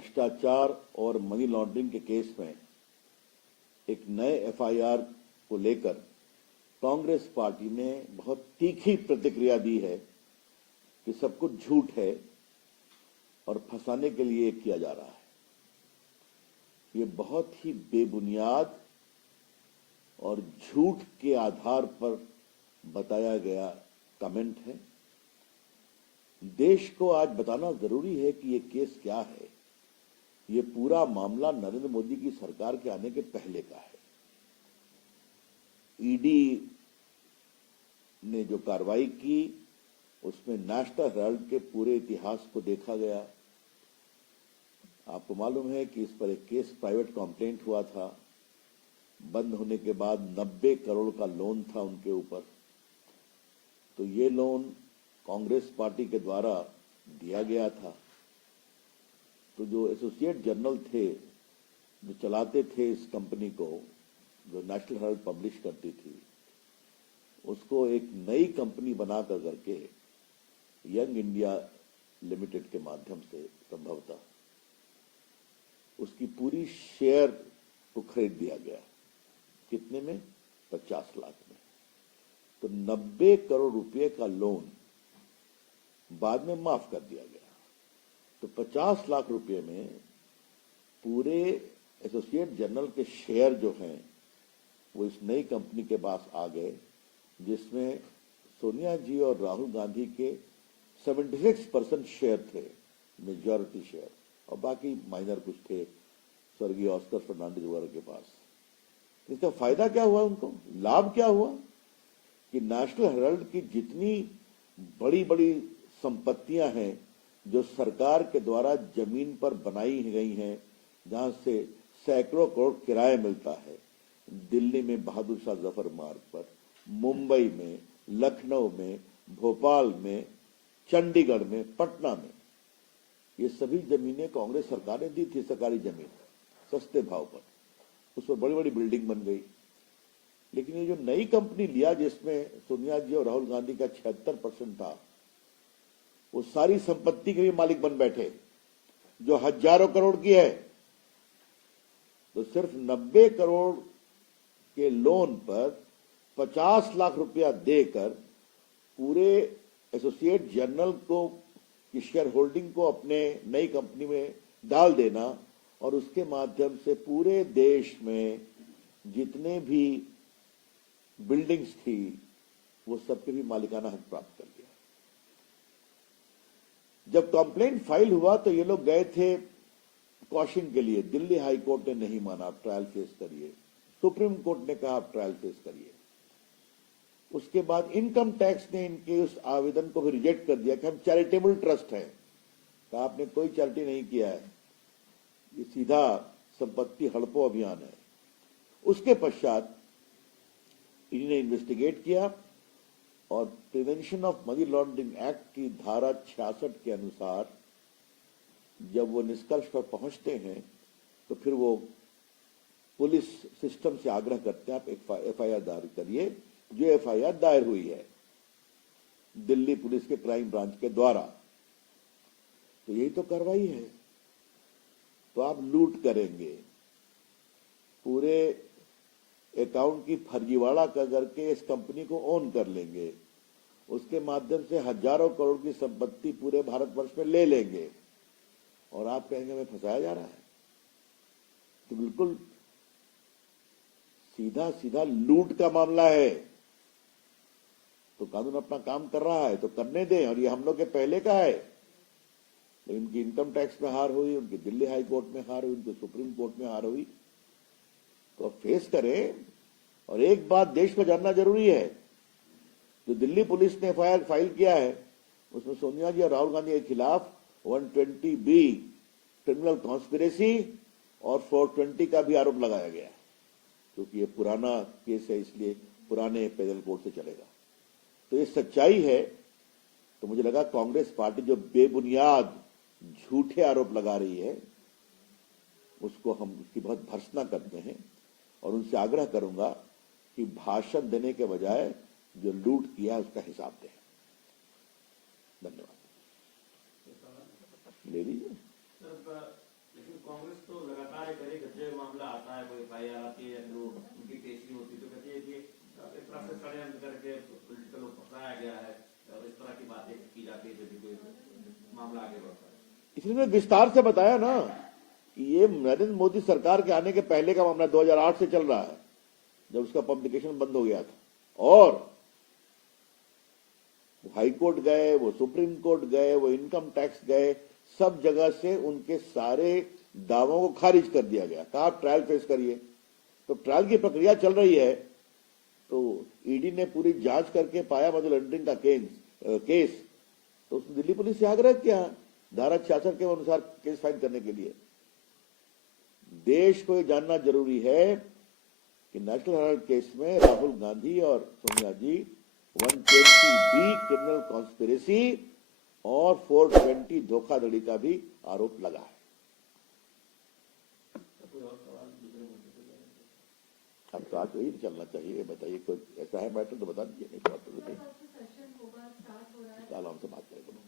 भ्रष्टाचार और money laundering के केस में एक नए एफआईआर को लेकर कांग्रेस पार्टी ने बहुत तीखी प्रतिक्रिया दी है कि सब कुछ झूठ है और फंसाने के लिए किया जा रहा है। ये बहुत ही बेबुनियाद और झूठ के आधार पर बताया गया कमेंट है। देश को आज बताना जरूरी है कि ये केस क्या है। ये पूरा मामला नरेंद्र मोदी की सरकार के आने के पहले का है। ईडी ने जो कार्रवाई की उसमें नेशनल हेराल्ड के पूरे इतिहास को देखा गया। आपको मालूम है कि इस पर एक केस प्राइवेट कंप्लेंट हुआ था। बंद होने के बाद 90 करोड़ का लोन था उनके ऊपर। तो ये लोन कांग्रेस पार्टी के द्वारा दिया गया था। तो जो एसोसिएट जर्नल थे जो चलाते थे इस कंपनी को, जो नेशनल हेराल्ड पब्लिश करती थी, उसको एक नई कंपनी बना करके यंग इंडिया लिमिटेड के माध्यम से संभवतः उसकी पूरी शेयर को खरीद दिया गया। कितने में? 50 लाख में। तो 90 करोड़ रुपए का लोन बाद में माफ कर दिया गया। तो 50 लाख रुपए में पूरे एसोसिएट जर्नल के शेयर जो हैं वो इस नई कंपनी के पास आ गए, जिसमें सोनिया जी और राहुल गांधी के 76% शेयर थे, मेजॉरिटी शेयर, और बाकी माइनर कुछ थे स्वर्गीय ऑस्कर फर्नांडिस वगैरह के पास। इसका फायदा क्या हुआ उनको? लाभ क्या हुआ कि नेशनल हेराल्ड की जितनी बड़ी बड़ी संपत्तियां हैं जो सरकार के द्वारा जमीन पर बनाई गई हैं, जहां से सैकड़ों करोड़ किराया मिलता है, दिल्ली में बहादुर शाह जफर मार्ग पर, मुंबई में, लखनऊ में, भोपाल में, चंडीगढ़ में, पटना में, ये सभी जमीनें कांग्रेस सरकार ने दी थी, सरकारी जमीन सस्ते भाव पर। उस पर बड़ी बड़ी बिल्डिंग बन गई। लेकिन ये जो नई कंपनी लिया जिसमें सोनिया जी और राहुल गांधी का 76% था, वो सारी संपत्ति के भी मालिक बन बैठे जो हजारों करोड़ की है। तो सिर्फ 90 करोड़ के लोन पर 50 लाख रुपया देकर पूरे एसोसिएट जर्नल को की शेयर होल्डिंग को अपने नई कंपनी में डाल देना और उसके माध्यम से पूरे देश में जितने भी बिल्डिंग्स थी वो सबके भी मालिकाना हक प्राप्त कर लिया। जब कंप्लेंट फाइल हुआ तो ये लोग गए थे क्वॉशिंग के लिए। दिल्ली हाई कोर्ट ने नहीं माना, आप ट्रायल फेस करिए। सुप्रीम कोर्ट ने कहा आप ट्रायल फेस करिए। उसके बाद इनकम टैक्स ने इनके उस आवेदन को भी रिजेक्ट कर दिया कि हम चैरिटेबल ट्रस्ट हैं। कहा आपने कोई चैरिटी नहीं किया है, ये सीधा संपत्ति हड़पो अभियान है। उसके पश्चात इन्होंने इन्वेस्टिगेट किया और prevention of money laundering act की धारा 66 के अनुसार जब वो निष्कर्ष पर पहुंचते हैं तो फिर वो पुलिस सिस्टम से आग्रह करते हैं आप एफआईआर दायर करिए, जो एफआईआर दायर हुई है दिल्ली पुलिस के क्राइम ब्रांच के द्वारा। तो यही तो कार्रवाई है। तो आप लूट करेंगे, पूरे अकाउंट की फर्जीवाड़ा करके इस कंपनी को ओन कर लेंगे, उसके माध्यम से हजारों करोड़ की संपत्ति पूरे भारतवर्ष में ले लेंगे और आप कहेंगे हमें फंसाया जा रहा है। तो बिल्कुल सीधा सीधा लूट का मामला है। तो कानून अपना काम कर रहा है तो करने दें, और ये हम लोग के पहले का है। लेकिन उनकी इनकम टैक्स में हार हुई, उनकी दिल्ली हाई कोर्ट में हार हुई, उनकी सुप्रीम कोर्ट में हार हुई। तो अब फेस करें। और एक बात देश को जानना जरूरी है, जो दिल्ली पुलिस ने एफआईआर फाइल किया है उसमें सोनिया जी और राहुल गांधी के खिलाफ 120B क्रिमिनल कॉन्स्पिरेसी और 420 का भी आरोप लगाया गया है, क्योंकि ये पुराना केस है, इसलिए पुराने पेनल कोड से चलेगा। तो ये सच्चाई है। तो मुझे लगा कांग्रेस पार्टी जो बेबुनियाद झूठे आरोप लगा रही है उसको हम उसकी बहुत भर्त्सना करते हैं और उनसे आग्रह करूंगा कि भाषण देने के बजाय जो लूट किया उसका हिसाब दें। धन्यवाद। ले लीजिए। कांग्रेस तो लगातार एक गज्जे मामला आता है, कोई एफआईआर आती है या फिर उनकी पेशी होती है तो कहती है कि एक तरह से षड्यंत्र करके पॉलिटिकल फंसाया गया है और इस तरह की बातें की जाती है जब भी कोई मामला आगे बढ़ता है। इसलिए मैं विस्तार से बताया ना कि ये नरेंद्र मोदी सरकार के आने के पहले का मामला 2008 से चल रहा है, जब उसका पब्लिकेशन बंद हो गया था। और हाई कोर्ट गए, वो सुप्रीम कोर्ट गए, वो इनकम टैक्स गए, सब जगह से उनके सारे दावों को खारिज कर दिया गया। कहा आप ट्रायल फेस करिए। तो ट्रायल की प्रक्रिया चल रही है, तो ईडी ने पूरी जांच करके पाया मनी लॉन्ड्रिंग का केस, तो उसने दिल्ली पुलिस से आग्रह किया धारा 66 के अनुसार केस फाइल करने के लिए। देश को यह जानना जरूरी है कि नेशनल हेराल्ड केस में राहुल गांधी और सोनिया जी 120B क्रिमिनल कॉन्स्पिरेसी और 420 धोखाधड़ी का भी आरोप लगा है। अब तो आज वही चलना चाहिए। बताइए कोई ऐसा है मैटर तो बता दीजिए, नहीं तो आप तो बताइए। कल हमसे बात करेंगे।